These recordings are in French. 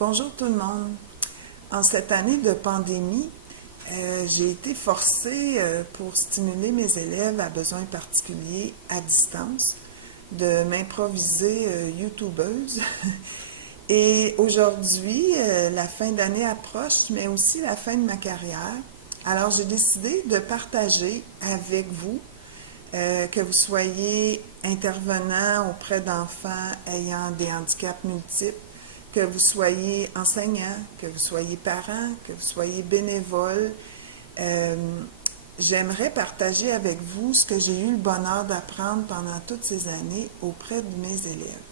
Bonjour tout le monde. En cette année de pandémie, j'ai été forcée, pour stimuler mes élèves à besoins particuliers à distance, de m'improviser youtubeuse. Et aujourd'hui, la fin d'année approche, mais aussi la fin de ma carrière. Alors, j'ai décidé de partager avec vous, que vous soyez intervenant auprès d'enfants ayant des handicaps multiples, que vous soyez enseignant, que vous soyez parent, que vous soyez bénévole. J'aimerais partager avec vous ce que j'ai eu le bonheur d'apprendre pendant toutes ces années auprès de mes élèves.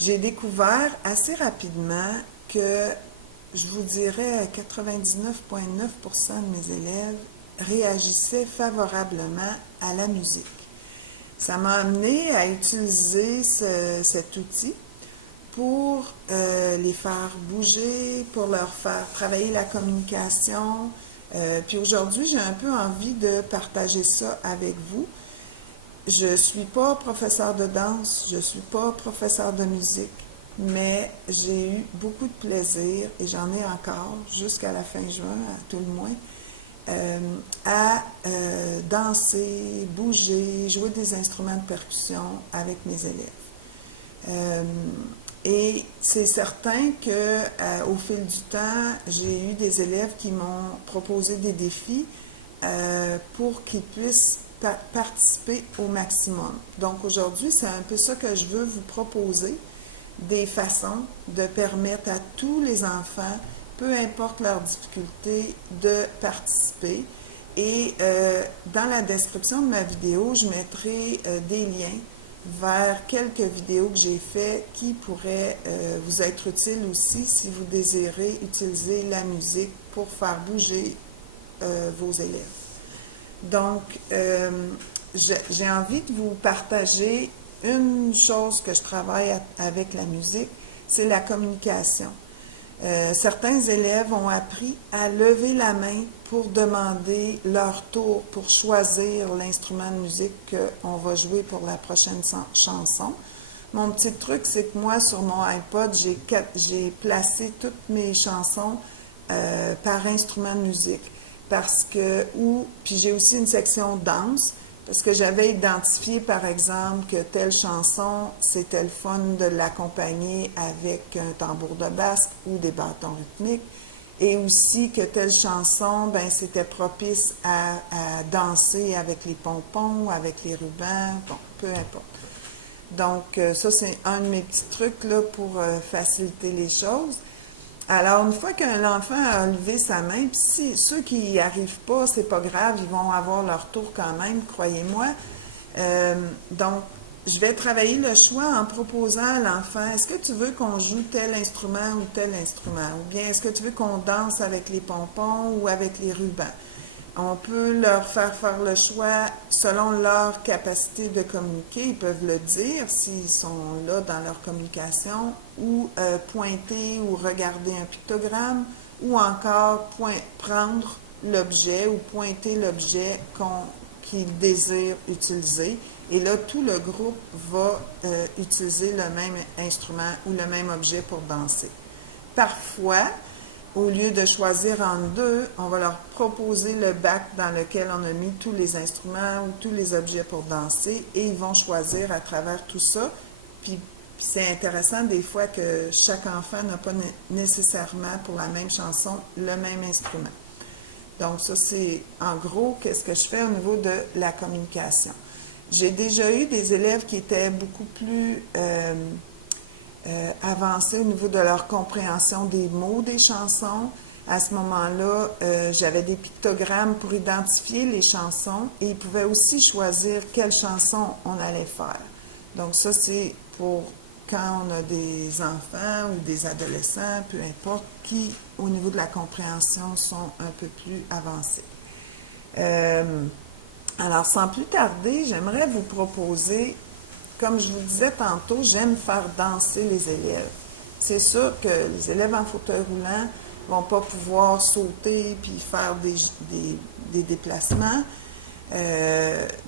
J'ai découvert assez rapidement que, je vous dirais, 99,9% de mes élèves réagissaient favorablement à la musique. Ça m'a amené à utiliser cet outil pour les faire bouger, pour leur faire travailler la communication. Puis aujourd'hui, j'ai un peu envie de partager ça avec vous. Je ne suis pas professeur de danse, je ne suis pas professeur de musique, mais j'ai eu beaucoup de plaisir, et j'en ai encore jusqu'à la fin juin, à tout le moins, à danser, bouger, jouer des instruments de percussion avec mes élèves. Et c'est certain que au fil du temps, j'ai eu des élèves qui m'ont proposé des défis pour qu'ils puissent participer au maximum. Donc aujourd'hui, c'est un peu ça que je veux vous proposer, des façons de permettre à tous les enfants, peu importe leurs difficultés, de participer. Et dans la description de ma vidéo, je mettrai des liens vers quelques vidéos que j'ai faites qui pourraient vous être utiles aussi si vous désirez utiliser la musique pour faire bouger vos élèves. Donc, j'ai envie de vous partager une chose que je travaille avec la musique, c'est la communication. Certains élèves ont appris à lever la main pour demander leur tour, pour choisir l'instrument de musique qu'on va jouer pour la prochaine chanson. Mon petit truc, c'est que moi, sur mon iPod, j'ai placé toutes mes chansons par instrument de musique. Puis j'ai aussi une section danse, parce que j'avais identifié, par exemple, que telle chanson, c'était le fun de l'accompagner avec un tambour de basque ou des bâtons rythmiques, et aussi que telle chanson, ben c'était propice à danser avec les pompons, avec les rubans, bon, peu importe. Donc, ça, c'est un de mes petits trucs là, pour faciliter les choses. Alors, une fois qu'un enfant a levé sa main, puis si ceux qui n'y arrivent pas, c'est pas grave, ils vont avoir leur tour quand même, croyez-moi. Donc, je vais travailler le choix en proposant à l'enfant, est-ce que tu veux qu'on joue tel instrument ou tel instrument? Ou bien est-ce que tu veux qu'on danse avec les pompons ou avec les rubans? On peut leur faire le choix selon leur capacité de communiquer. Ils peuvent le dire s'ils sont là dans leur communication, ou pointer ou regarder un pictogramme, ou encore prendre l'objet ou pointer l'objet qu'ils désirent utiliser. Et là, tout le groupe va utiliser le même instrument ou le même objet pour danser. Parfois, au lieu de choisir entre deux, on va leur proposer le bac dans lequel on a mis tous les instruments ou tous les objets pour danser, et ils vont choisir à travers tout ça. Puis c'est intéressant des fois que chaque enfant n'a pas nécessairement pour la même chanson le même instrument. Donc ça, c'est en gros qu'est-ce que je fais au niveau de la communication. J'ai déjà eu des élèves qui étaient beaucoup plus avancés au niveau de leur compréhension des mots des chansons. À ce moment-là, j'avais des pictogrammes pour identifier les chansons, et ils pouvaient aussi choisir quelle chanson on allait faire. Donc ça, c'est pour quand on a des enfants ou des adolescents, peu importe, qui, au niveau de la compréhension, sont un peu plus avancés. Alors, sans plus tarder, j'aimerais vous proposer, comme je vous disais tantôt, j'aime faire danser les élèves. C'est sûr que les élèves en fauteuil roulant ne vont pas pouvoir sauter puis faire des déplacements.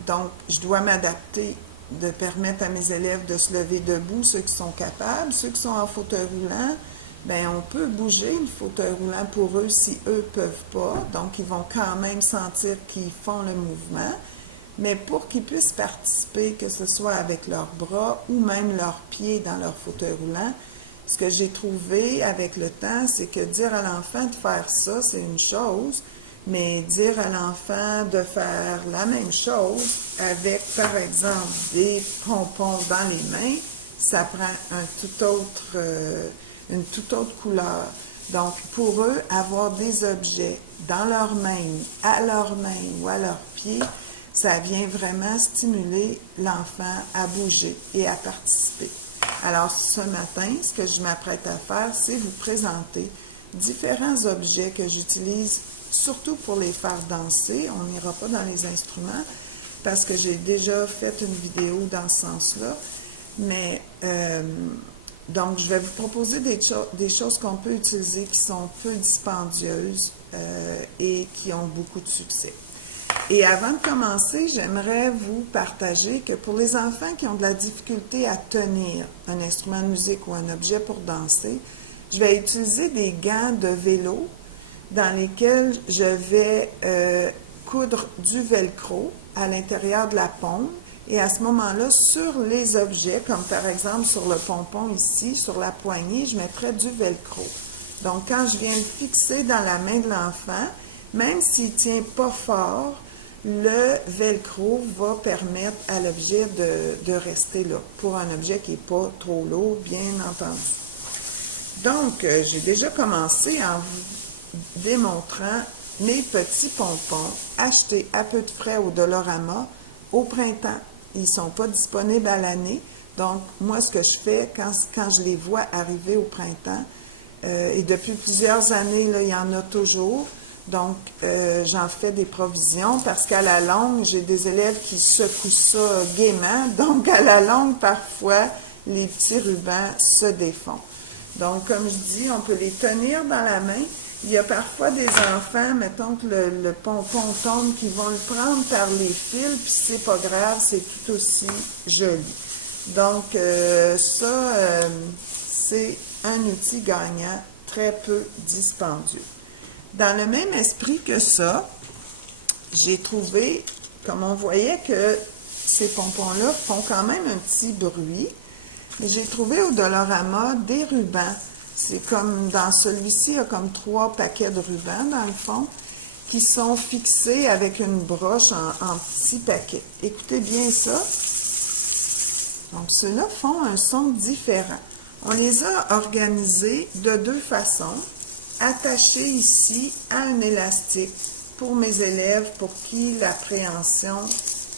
Donc, je dois m'adapter, de permettre à mes élèves de se lever debout, ceux qui sont capables. Ceux qui sont en fauteuil roulant, ben on peut bouger le fauteuil roulant pour eux si eux ne peuvent pas. Donc, ils vont quand même sentir qu'ils font le mouvement. Mais pour qu'ils puissent participer, que ce soit avec leurs bras ou même leurs pieds dans leur fauteuil roulant, ce que j'ai trouvé avec le temps, c'est que dire à l'enfant de faire ça, c'est une chose, mais dire à l'enfant de faire la même chose avec, par exemple, des pompons dans les mains, ça prend une toute autre couleur. Donc, pour eux, avoir des objets dans leurs mains, à leurs mains ou à leurs pieds, ça vient vraiment stimuler l'enfant à bouger et à participer. Alors, ce matin, ce que je m'apprête à faire, c'est vous présenter différents objets que j'utilise surtout pour les faire danser. On n'ira pas dans les instruments parce que j'ai déjà fait une vidéo dans ce sens-là. Mais, donc, je vais vous proposer des choses qu'on peut utiliser qui sont peu dispendieuses et qui ont beaucoup de succès. Et avant de commencer, j'aimerais vous partager que pour les enfants qui ont de la difficulté à tenir un instrument de musique ou un objet pour danser, je vais utiliser des gants de vélo dans lesquels je vais coudre du velcro à l'intérieur de la paume. Et à ce moment-là, sur les objets, comme par exemple sur le pompon ici, sur la poignée, je mettrai du velcro. Donc, quand je viens le fixer dans la main de l'enfant, même s'il ne tient pas fort, le velcro va permettre à l'objet de rester là, pour un objet qui n'est pas trop lourd, bien entendu. Donc, j'ai déjà commencé en vous démontrant mes petits pompons achetés à peu de frais au Dollarama au printemps. Ils ne sont pas disponibles à l'année. Donc, moi, ce que je fais quand je les vois arriver au printemps, et depuis plusieurs années, là, il y en a toujours. Donc, j'en fais des provisions parce qu'à la longue, j'ai des élèves qui secouent ça gaiement. Donc, à la longue, parfois, les petits rubans se défont. Donc, comme je dis, on peut les tenir dans la main. Il y a parfois des enfants, mettons que le pompon tombe, qui vont le prendre par les fils, puis c'est pas grave, c'est tout aussi joli. Donc, c'est un outil gagnant, très peu dispendieux. Dans le même esprit que ça, j'ai trouvé, comme on voyait que ces pompons-là font quand même un petit bruit, mais j'ai trouvé au Dollarama des rubans. C'est comme dans celui-ci, il y a comme 3 paquets de rubans dans le fond, qui sont fixés avec une broche en petits paquets. Écoutez bien ça. Donc, ceux-là font un son différent. On les a organisés de 2 façons. Attachés ici à un élastique pour mes élèves pour qui l'appréhension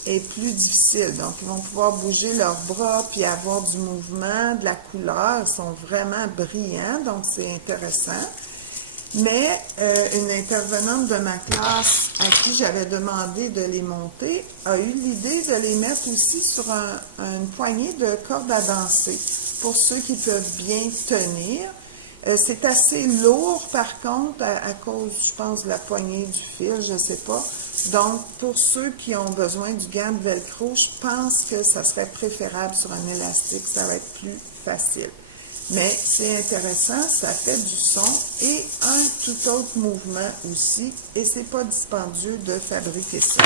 est plus difficile. Donc, ils vont pouvoir bouger leurs bras puis avoir du mouvement, de la couleur. Ils sont vraiment brillants, donc c'est intéressant. Mais une intervenante de ma classe à qui j'avais demandé de les monter a eu l'idée de les mettre aussi sur une poignée de cordes à danser pour ceux qui peuvent bien tenir. C'est assez lourd, par contre, à cause, je pense, de la poignée du fil, je ne sais pas. Donc, pour ceux qui ont besoin du gant de velcro, je pense que ça serait préférable sur un élastique, ça va être plus facile. Mais c'est intéressant, ça fait du son et un tout autre mouvement aussi, et c'est pas dispendieux de fabriquer ça.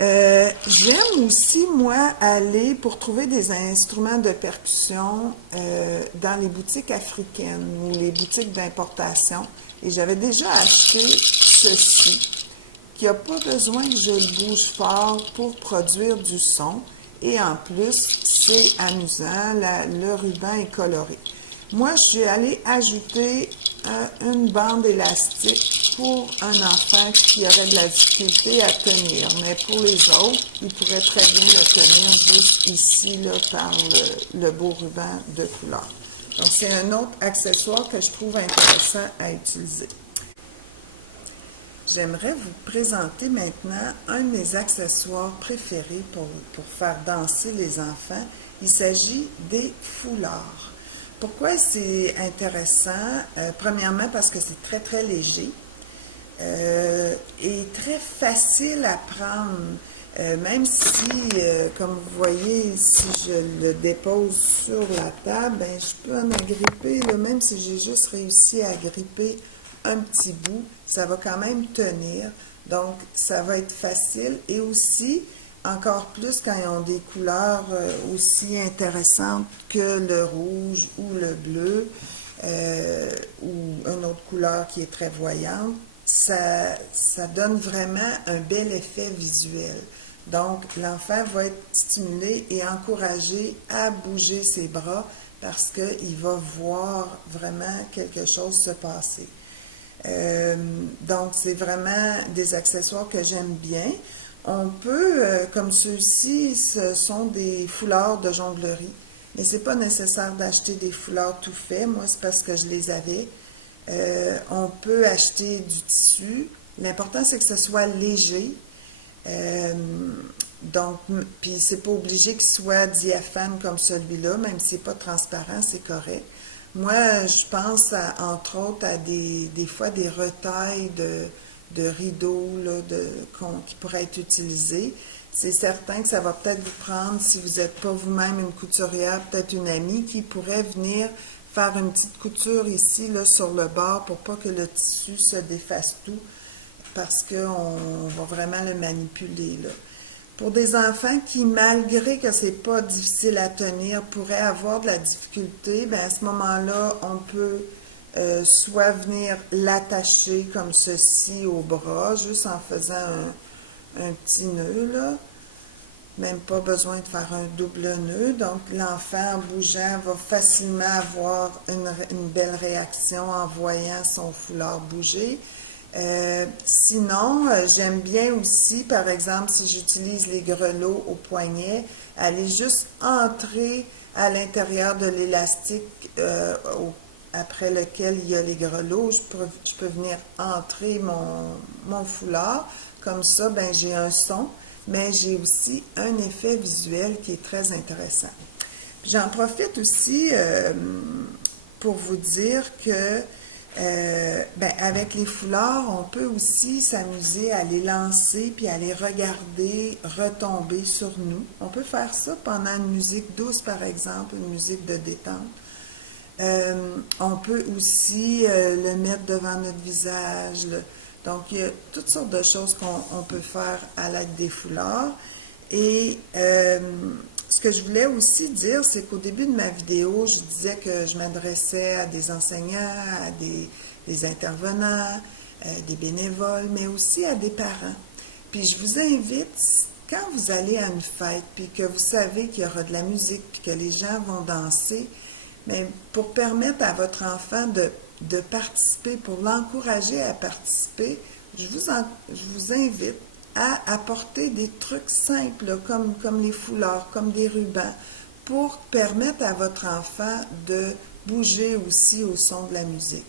J'aime aussi, moi, aller pour trouver des instruments de percussion dans les boutiques africaines ou les boutiques d'importation. Et j'avais déjà acheté ceci, qui n'a pas besoin que je le bouge fort pour produire du son. Et en plus, c'est amusant, le ruban est coloré. Moi, je suis allée ajouter une bande élastique pour un enfant qui aurait de la difficulté à tenir. Mais pour les autres, il pourrait très bien le tenir juste ici, là, par le beau ruban de couleur. Donc, c'est un autre accessoire que je trouve intéressant à utiliser. J'aimerais vous présenter maintenant un de mes accessoires préférés pour faire danser les enfants. Il s'agit des foulards. Pourquoi c'est intéressant? Premièrement, parce que c'est très, très léger et très facile à prendre. Même si, comme vous voyez, si je le dépose sur la table, ben, je peux en agripper, là, même si j'ai juste réussi à agripper un petit bout, ça va quand même tenir. Donc, ça va être facile. Et aussi, encore plus quand ils ont des couleurs aussi intéressantes que le rouge ou le bleu, ou une autre couleur qui est très voyante, ça donne vraiment un bel effet visuel. Donc, l'enfant va être stimulé et encouragé à bouger ses bras parce qu'il va voir vraiment quelque chose se passer. Donc, c'est vraiment des accessoires que j'aime bien. On peut, comme ceux-ci, ce sont des foulards de jonglerie. Mais c'est pas nécessaire d'acheter des foulards tout faits. Moi, c'est parce que je les avais. On peut acheter du tissu. L'important, c'est que ce soit léger. Donc, puis c'est pas obligé qu'il soit diaphane comme celui-là, même si c'est pas transparent, c'est correct. Moi, je pense entre autres à des fois des retailles de rideaux là, qui pourraient être utilisés. C'est certain que ça va peut-être vous prendre, si vous n'êtes pas vous-même une couturière, peut-être une amie qui pourrait venir faire une petite couture ici là, sur le bord pour pas que le tissu se défasse tout, parce qu'on va vraiment le manipuler là. Pour des enfants qui, malgré que c'est pas difficile à tenir, pourraient avoir de la difficulté, bien à ce moment-là, on peut soit venir l'attacher comme ceci au bras, juste en faisant un petit nœud, là. Même pas besoin de faire un double nœud. Donc, l'enfant, en bougeant, va facilement avoir une belle réaction en voyant son foulard bouger. Sinon, j'aime bien aussi, par exemple, si j'utilise les grelots au poignet, aller juste entrer à l'intérieur de l'élastique après lequel il y a les grelots. Je peux venir entrer mon foulard. Comme ça, ben, j'ai un son, mais j'ai aussi un effet visuel qui est très intéressant. J'en profite aussi pour vous dire que ben, avec les foulards, on peut aussi s'amuser à les lancer puis à les regarder retomber sur nous. On peut faire ça pendant une musique douce, par exemple, une musique de détente. On peut aussi le mettre devant notre visage. Donc, il y a toutes sortes de choses qu'on peut faire à l'aide des foulards. Et ce que je voulais aussi dire, c'est qu'au début de ma vidéo, je disais que je m'adressais à des enseignants, à des intervenants, des bénévoles, mais aussi à des parents. Puis je vous invite, quand vous allez à une fête, puis que vous savez qu'il y aura de la musique, puis que les gens vont danser, mais pour permettre à votre enfant de participer, pour l'encourager à participer, je vous invite à apporter des trucs simples là, comme les foulards, comme des rubans, pour permettre à votre enfant de bouger aussi au son de la musique.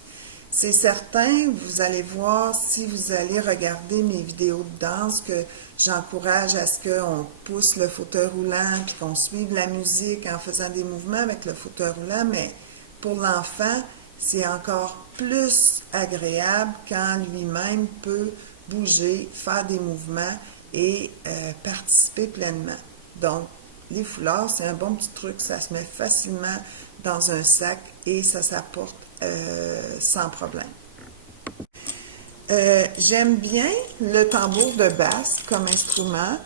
C'est certain, vous allez voir si vous allez regarder mes vidéos de danse que j'encourage à ce qu'on pousse le fauteuil roulant puis qu'on suive la musique en faisant des mouvements avec le fauteuil roulant, mais pour l'enfant, c'est encore plus agréable quand lui-même peut bouger, faire des mouvements et participer pleinement. Donc, les foulards, c'est un bon petit truc, ça se met facilement dans un sac et ça s'apporte sans problème. J'aime bien le tambour de basse comme instrument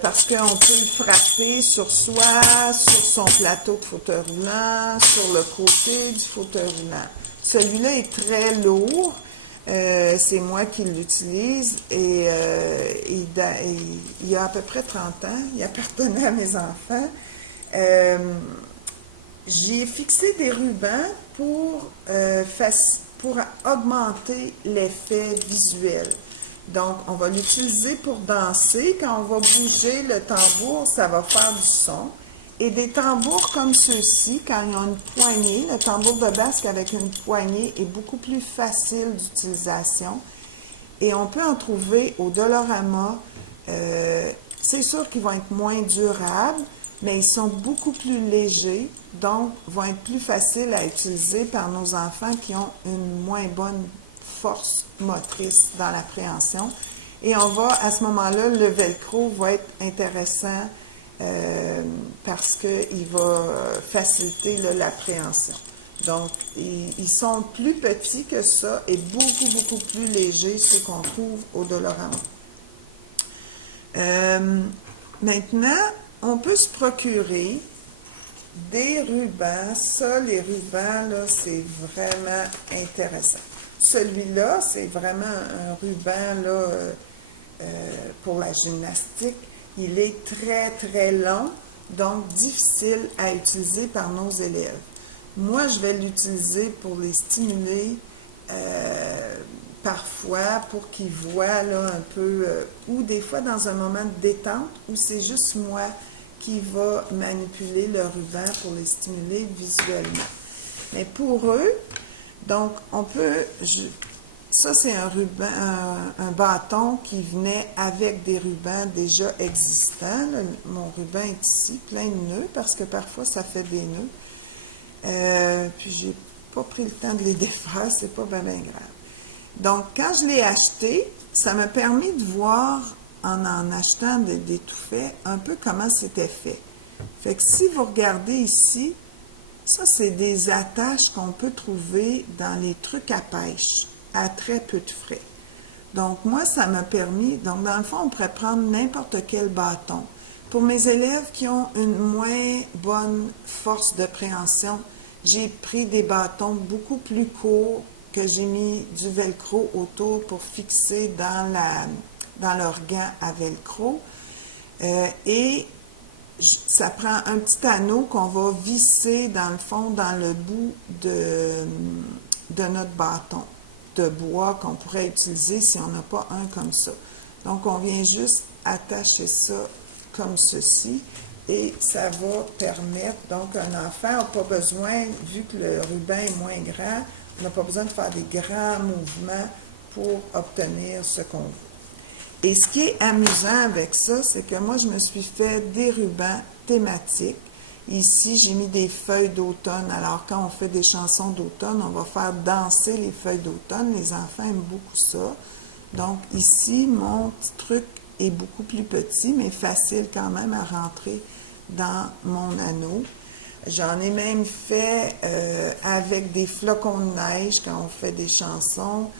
parce qu'on peut le frapper sur soi, sur son plateau de fauteuil roulant, sur le côté du fauteuil roulant. Celui-là est très lourd. C'est moi qui l'utilise et il y a à peu près 30 ans, il appartenait à mes enfants. J'ai fixé des rubans pour augmenter l'effet visuel. Donc, on va l'utiliser pour danser. Quand on va bouger le tambour, ça va faire du son. Et des tambours comme ceux-ci, quand ils ont une poignée, le tambour de basque avec une poignée est beaucoup plus facile d'utilisation. Et on peut en trouver au Dollarama. C'est sûr qu'ils vont être moins durables, mais ils sont beaucoup plus légers, donc vont être plus faciles à utiliser par nos enfants qui ont une moins bonne force motrice dans l'appréhension. Et on va, à ce moment-là, le velcro va être intéressant parce qu'il va faciliter l'appréhension. Donc, ils sont plus petits que ça et beaucoup, beaucoup plus légers, ceux qu'on trouve au Dollarama. Maintenant, on peut se procurer des rubans. Ça, les rubans, là, c'est vraiment intéressant. Celui-là, c'est vraiment un ruban là, pour la gymnastique. Il est très, très long, donc difficile à utiliser par nos élèves. Moi, je vais l'utiliser pour les stimuler parfois pour qu'ils voient là, un peu, ou des fois dans un moment de détente, où c'est juste moi qui va manipuler le ruban pour les stimuler visuellement. Mais pour eux, donc on peut, ça c'est un ruban, un bâton qui venait avec des rubans déjà existants. Là, mon ruban est ici, plein de nœuds, parce que parfois ça fait des nœuds. Puis j'ai pas pris le temps de les défaire, c'est pas bien grave. Donc quand je l'ai acheté, ça m'a permis de voir en achetant des tout faits, un peu comment c'était fait. Fait que si vous regardez ici, ça c'est des attaches qu'on peut trouver dans les trucs à pêche, à très peu de frais. Donc moi, ça m'a permis, donc dans le fond, on pourrait prendre n'importe quel bâton. Pour mes élèves qui ont une moins bonne force de préhension, j'ai pris des bâtons beaucoup plus courts que j'ai mis du velcro autour pour fixer dans leur gant à velcro. Et ça prend un petit anneau qu'on va visser dans le fond, dans le bout de notre bâton de bois qu'on pourrait utiliser si on n'a pas un comme ça. Donc, on vient juste attacher ça comme ceci et ça va permettre, donc un enfant n'a pas besoin, vu que le ruban est moins grand, on n'a pas besoin de faire des grands mouvements pour obtenir ce qu'on veut. Et ce qui est amusant avec ça, c'est que moi, je me suis fait des rubans thématiques. Ici, j'ai mis des feuilles d'automne. Alors, quand on fait des chansons d'automne, on va faire danser les feuilles d'automne. Les enfants aiment beaucoup ça. Donc, ici, mon petit truc est beaucoup plus petit, mais facile quand même à rentrer dans mon anneau. J'en ai même fait avec des flocons de neige quand on fait des chansons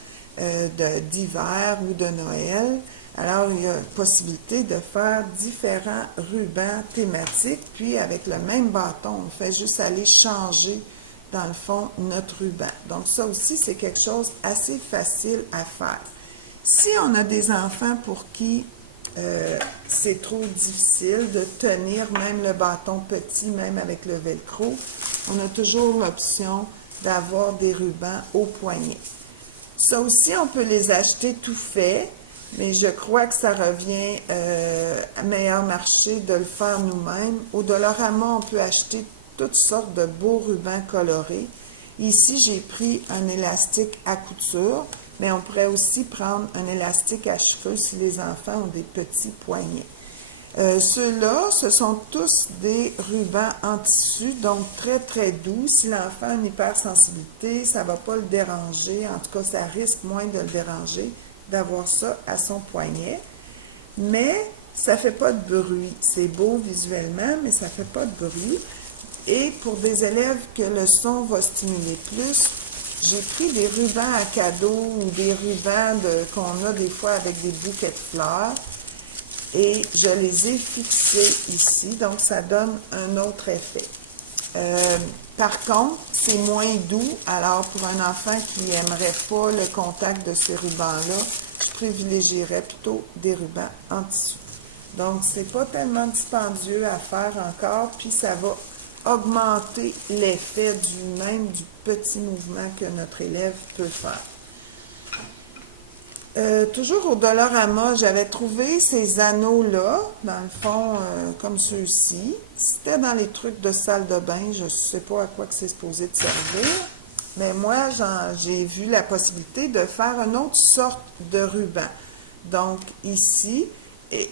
d'hiver ou de Noël. Alors, il y a possibilité de faire différents rubans thématiques, puis avec le même bâton, on fait juste aller changer, dans le fond, notre ruban. Donc, ça aussi, c'est quelque chose assez facile à faire. Si on a des enfants pour qui c'est trop difficile de tenir même le bâton petit, même avec le velcro, on a toujours l'option d'avoir des rubans au poignet. Ça aussi, on peut les acheter tout faits, mais je crois que ça revient à meilleur marché de le faire nous-mêmes. Au Dollarama, on peut acheter toutes sortes de beaux rubans colorés. Ici, j'ai pris un élastique à couture, mais on pourrait aussi prendre un élastique à cheveux si les enfants ont des petits poignets. Ceux-là, ce sont tous des rubans en tissu, donc très, très doux. Si l'enfant a une hypersensibilité, ça ne va pas le déranger. En tout cas, ça risque moins de le déranger d'avoir ça à son poignet. Mais ça ne fait pas de bruit. C'est beau visuellement, mais ça ne fait pas de bruit. Et pour des élèves que le son va stimuler plus, j'ai pris des rubans à cadeau ou des rubans qu'on a des fois avec des bouquets de fleurs. Et je les ai fixés ici, donc ça donne un autre effet. Par contre, c'est moins doux, alors pour un enfant qui n'aimerait pas le contact de ces rubans-là, je privilégierais plutôt des rubans en tissu. Donc, c'est pas tellement dispendieux à faire encore, puis ça va augmenter l'effet du petit mouvement que notre élève peut faire. Toujours au Dollarama, j'avais trouvé ces anneaux-là, dans le fond, comme ceux-ci. C'était dans les trucs de salle de bain, je ne sais pas à quoi que c'est supposé de servir. Mais moi, j'ai vu la possibilité de faire une autre sorte de ruban. Donc, ici,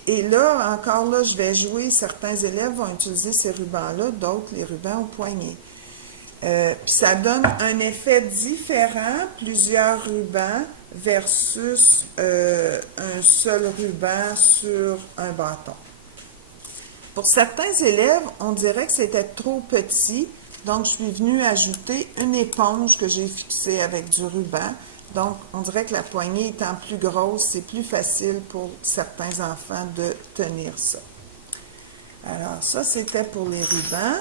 et là, encore là, je vais jouer, certains élèves vont utiliser ces rubans-là, d'autres les rubans au poignet. Puis ça donne un effet différent, plusieurs rubans, versus un seul ruban sur un bâton. Pour certains élèves, on dirait que c'était trop petit, donc je suis venue ajouter une éponge que j'ai fixée avec du ruban. Donc, on dirait que la poignée étant plus grosse, c'est plus facile pour certains enfants de tenir ça. Alors, ça, c'était pour les rubans.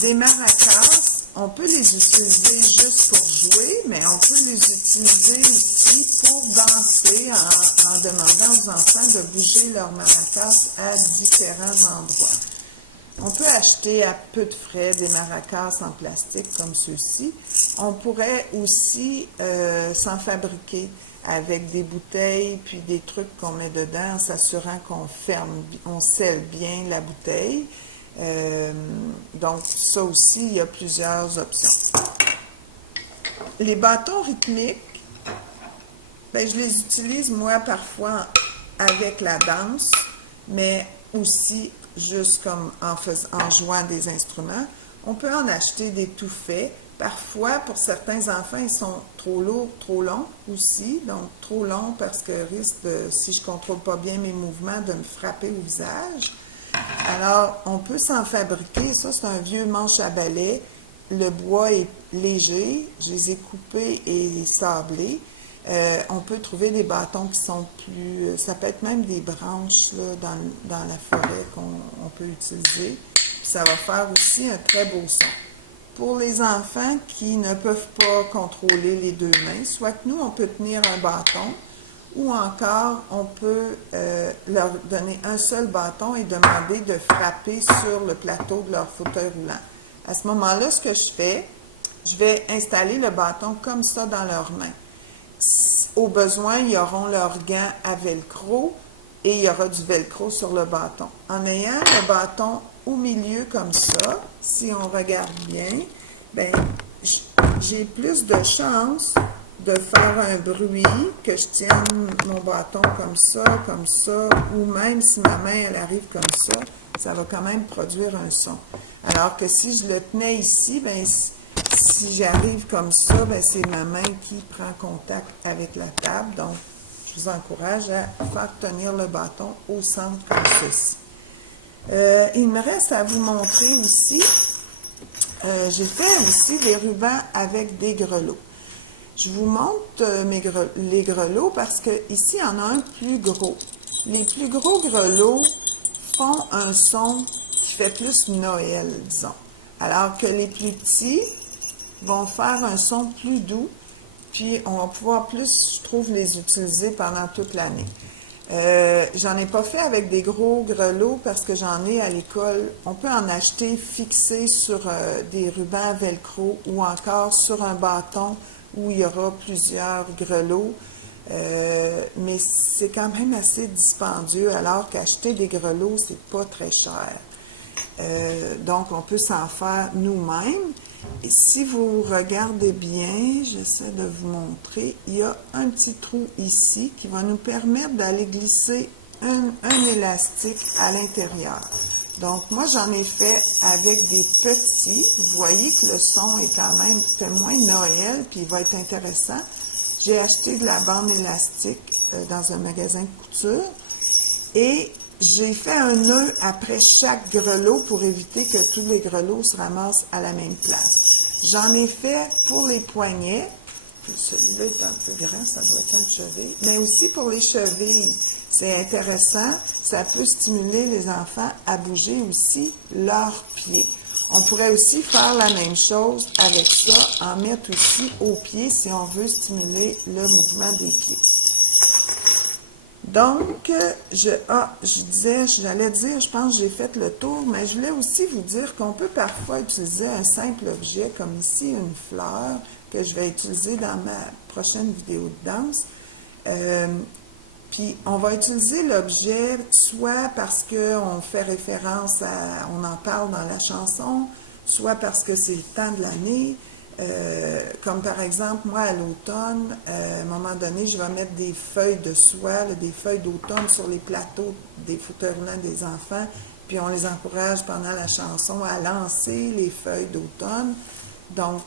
Des maracas, on peut les utiliser juste pour jouer, mais on peut les utiliser aussi pour danser en demandant aux enfants de bouger leurs maracas à différents endroits. On peut acheter à peu de frais des maracas en plastique comme ceux-ci. On pourrait aussi s'en fabriquer avec des bouteilles puis des trucs qu'on met dedans en s'assurant qu'on ferme, on scelle bien la bouteille. Donc, ça aussi, il y a plusieurs options. Les bâtons rythmiques, ben, je les utilise, moi, parfois avec la danse, mais aussi juste comme en jouant des instruments. On peut en acheter des tout faits. Parfois, pour certains enfants, ils sont trop lourds, trop longs aussi. Donc, trop longs parce que risque de, si je ne contrôle pas bien mes mouvements, de me frapper au visage. Alors, on peut s'en fabriquer. Ça, c'est un vieux manche à balai. Le bois est léger. Je les ai coupés et sablés. On peut trouver des bâtons qui sont plus... Ça peut être même des branches là, dans la forêt qu'on peut utiliser. Puis ça va faire aussi un très beau son. Pour les enfants qui ne peuvent pas contrôler les deux mains, soit que nous, on peut tenir un bâton, ou encore, on peut leur donner un seul bâton et demander de frapper sur le plateau de leur fauteuil roulant. À ce moment-là, ce que je fais, je vais installer le bâton comme ça dans leurs mains. Au besoin, ils auront leurs gants à velcro et il y aura du velcro sur le bâton. En ayant le bâton au milieu comme ça, si on regarde bien, ben, j'ai plus de chances de faire un bruit, que je tienne mon bâton comme ça, ou même si ma main elle arrive comme ça va quand même produire un son. Alors que si je le tenais ici, ben, si j'arrive comme ça, ben, c'est ma main qui prend contact avec la table. Donc, je vous encourage à faire tenir le bâton au centre comme ceci. Il me reste à vous montrer aussi, j'ai fait aussi des rubans avec des grelots. Je vous montre les grelots parce que ici, il y en a un plus gros. Les plus gros grelots font un son qui fait plus Noël, disons. Alors que les plus petits vont faire un son plus doux, puis on va pouvoir plus, je trouve, les utiliser pendant toute l'année. J'en ai pas fait avec des gros grelots parce que j'en ai à l'école. On peut en acheter fixés sur des rubans à velcro ou encore sur un bâton où il y aura plusieurs grelots. Mais c'est quand même assez dispendieux alors qu'acheter des grelots, c'est pas très cher. Donc, on peut s'en faire nous-mêmes. Et si vous regardez bien, j'essaie de vous montrer, il y a un petit trou ici qui va nous permettre d'aller glisser un élastique à l'intérieur. Donc, moi, j'en ai fait avec des petits. Vous voyez que le son est quand même, c'est moins Noël, puis il va être intéressant. J'ai acheté de la bande élastique dans un magasin de couture et j'ai fait un nœud après chaque grelot pour éviter que tous les grelots se ramassent à la même place. J'en ai fait pour les poignets. Celui-là est un peu grand, ça doit être un cheville. Mais aussi pour les chevilles, c'est intéressant. Ça peut stimuler les enfants à bouger aussi leurs pieds. On pourrait aussi faire la même chose avec ça, en mettre aussi aux pieds si on veut stimuler le mouvement des pieds. Donc, j'allais dire, je pense que j'ai fait le tour, mais je voulais aussi vous dire qu'on peut parfois utiliser un simple objet, comme ici une fleur, que je vais utiliser dans ma prochaine vidéo de danse. Puis, on va utiliser l'objet soit parce qu'on fait référence à, on en parle dans la chanson, soit parce que c'est le temps de l'année. Comme par exemple, moi, à l'automne, à un moment donné, je vais mettre des feuilles de soie, là, des feuilles d'automne sur les plateaux des fauteuils roulants des enfants, puis on les encourage pendant la chanson à lancer les feuilles d'automne. Donc,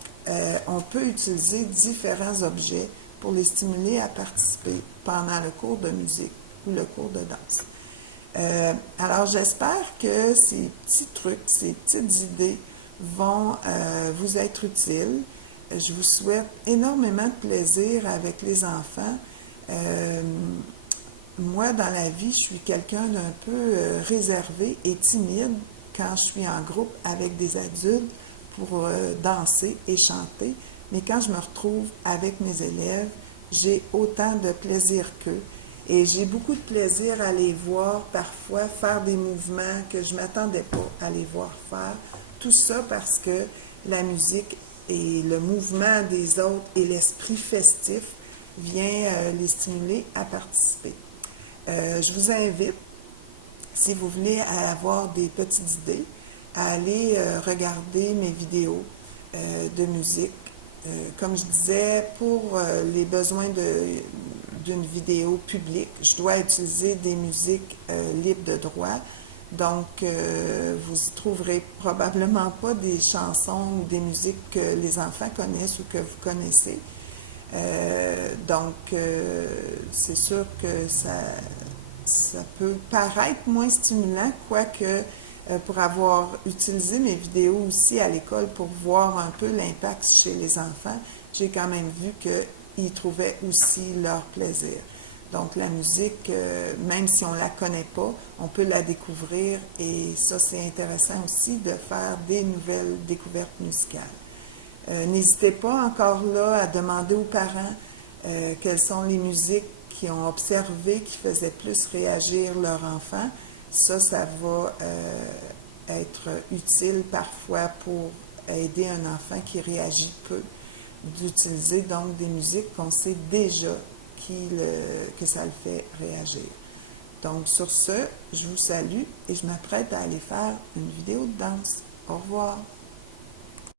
on peut utiliser différents objets pour les stimuler à participer pendant le cours de musique ou le cours de danse. Alors, j'espère que ces petits trucs, ces petites idées vont vous être utiles. Je vous souhaite énormément de plaisir avec les enfants. Moi, dans la vie, je suis quelqu'un d'un peu réservé et timide quand je suis en groupe avec des adultes pour danser et chanter. Mais quand je me retrouve avec mes élèves, j'ai autant de plaisir qu'eux. Et j'ai beaucoup de plaisir à les voir parfois faire des mouvements que je ne m'attendais pas à les voir faire. Tout ça parce que la musique et le mouvement des autres et l'esprit festif vient les stimuler à participer. Je vous invite, si vous voulez avoir des petites idées, à aller regarder mes vidéos de musique. Comme je disais, pour les besoins d'une vidéo publique, je dois utiliser des musiques libres de droit. Donc, vous y trouverez probablement pas des chansons ou des musiques que les enfants connaissent ou que vous connaissez. C'est sûr que ça peut paraître moins stimulant, quoique pour avoir utilisé mes vidéos aussi à l'école pour voir un peu l'impact chez les enfants, j'ai quand même vu qu'ils trouvaient aussi leur plaisir. Donc la musique, même si on ne la connaît pas, on peut la découvrir et ça c'est intéressant aussi de faire des nouvelles découvertes musicales. N'hésitez pas encore là à demander aux parents quelles sont les musiques qui ont observé, qui faisaient plus réagir leur enfant. Ça va être utile parfois pour aider un enfant qui réagit peu, d'utiliser donc des musiques qu'on sait déjà que ça le fait réagir. Donc sur ce, je vous salue et je m'apprête à aller faire une vidéo de danse. Au revoir.